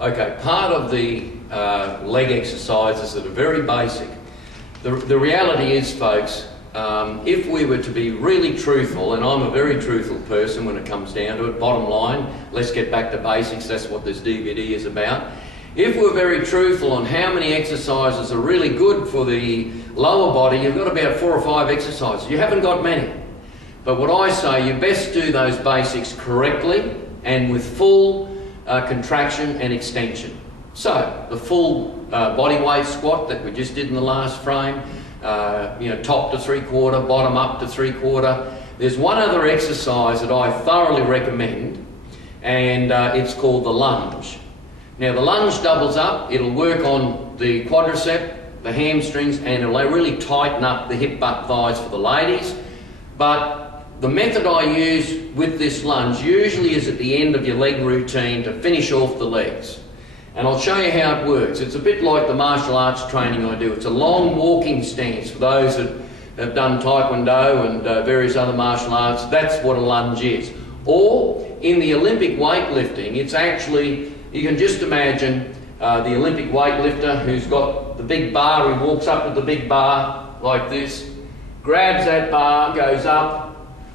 Okay, part of the leg exercises that are very basic. The reality is, folks, if we were to be really truthful, and I'm a very truthful person when it comes down to it, bottom line, let's get back to basics, that's what this DVD is about. If we're very truthful on how many exercises are really good for the lower body, you've got about 4 or 5 exercises. You haven't got many. But what I say, you best do those basics correctly and with full contraction and extension. So, the full body weight squat that we just did in the last frame, top to 3/4, bottom up to 3/4. There's one other exercise that I thoroughly recommend, and it's called the lunge. Now the lunge doubles up, it'll work on the quadricep, the hamstrings, and it'll really tighten up the hip, butt, thighs for the ladies. But the method I use with this lunge usually is at the end of your leg routine to finish off the legs. And I'll show you how it works. It's a bit like the martial arts training I do. It's a long walking stance for those that have done Taekwondo and various other martial arts. That's what a lunge is. Or in the Olympic weightlifting, it's actually, you can just imagine the Olympic weightlifter who's got the big bar, he walks up to the big bar like this, grabs that bar, goes up,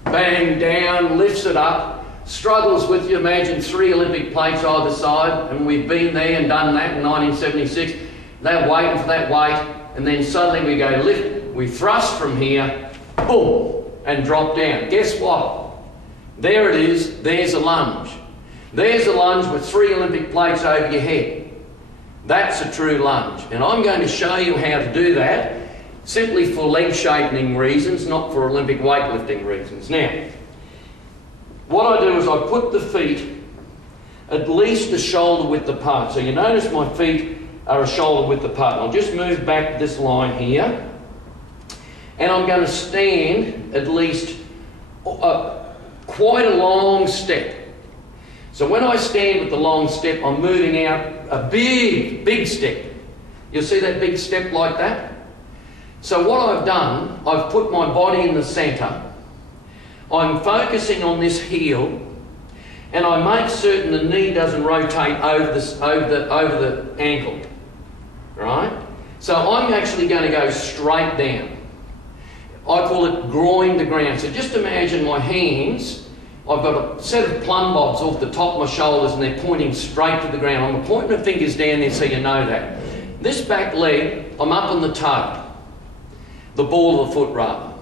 bang, down, lifts it up, struggles with, you imagine 3 Olympic plates either side, and we've been there and done that in 1976. They're waiting for that weight, and then suddenly we go lift, we thrust from here, boom, and drop down. Guess what? There it is, there's a lunge. There's a lunge with 3 Olympic plates over your head. That's a true lunge. And I'm going to show you how to do that simply for leg shaping reasons, not for Olympic weightlifting reasons. Now, what I do is I put the feet at least a shoulder width apart. So you notice my feet are a shoulder width apart. I'll just move back this line here. And I'm going to stand at least quite a long step. So when I stand with the long step, I'm moving out a big step. You'll see that big step like that? So what I've done, I've put my body in the centre. I'm focusing on this heel, and I make certain the knee doesn't rotate over the ankle, right? So I'm actually going to go straight down. I call it groin to ground. So just imagine my hands, I've got a set of plumb bobs off the top of my shoulders and they're pointing straight to the ground. I'm pointing the fingers down there so you know that. This back leg, I'm up on the toe, the ball of the foot rather.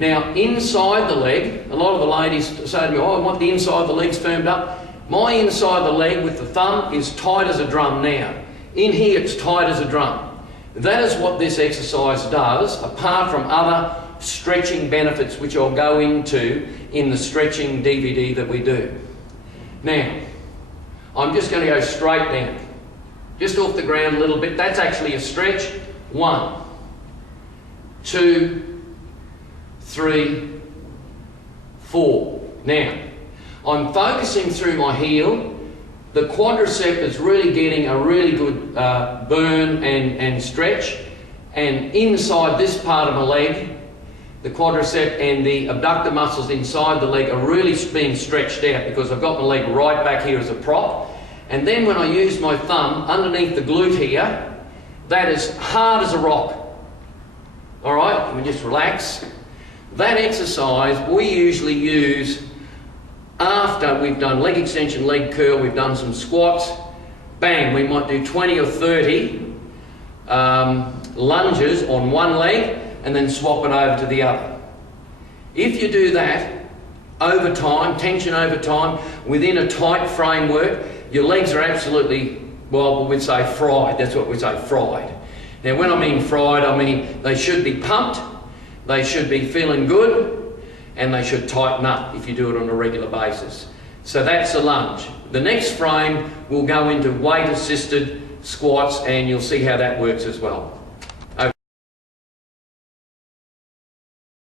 Now inside the leg, a lot of the ladies say to me, oh, I want the inside of the legs firmed up. My inside the leg with the thumb is tight as a drum now. In here it's tight as a drum. That is what this exercise does, apart from other stretching benefits which I'll go into in the stretching DVD that we do. Now, I'm just going to go straight down. Just off the ground a little bit. That's actually a stretch. 1, 2, 3, 4. Now, I'm focusing through my heel. The quadricep is really getting a really good burn and stretch. And inside this part of my leg, the quadricep and the abductor muscles inside the leg are really being stretched out because I've got my leg right back here as a prop. And then when I use my thumb underneath the glute here, that is hard as a rock. All right, we just relax. That exercise we usually use after we've done leg extension, leg curl, we've done some squats. Bang, we might do 20 or 30 lunges on one leg and then swap it over to the other. If you do that over time, tension over time, within a tight framework, your legs are absolutely, well, we'd say fried. That's what we say, fried. Now when I mean fried, I mean they should be pumped, they should be feeling good, and they should tighten up if you do it on a regular basis. So that's a lunge. The next frame will go into weight assisted squats and you'll see how that works as well.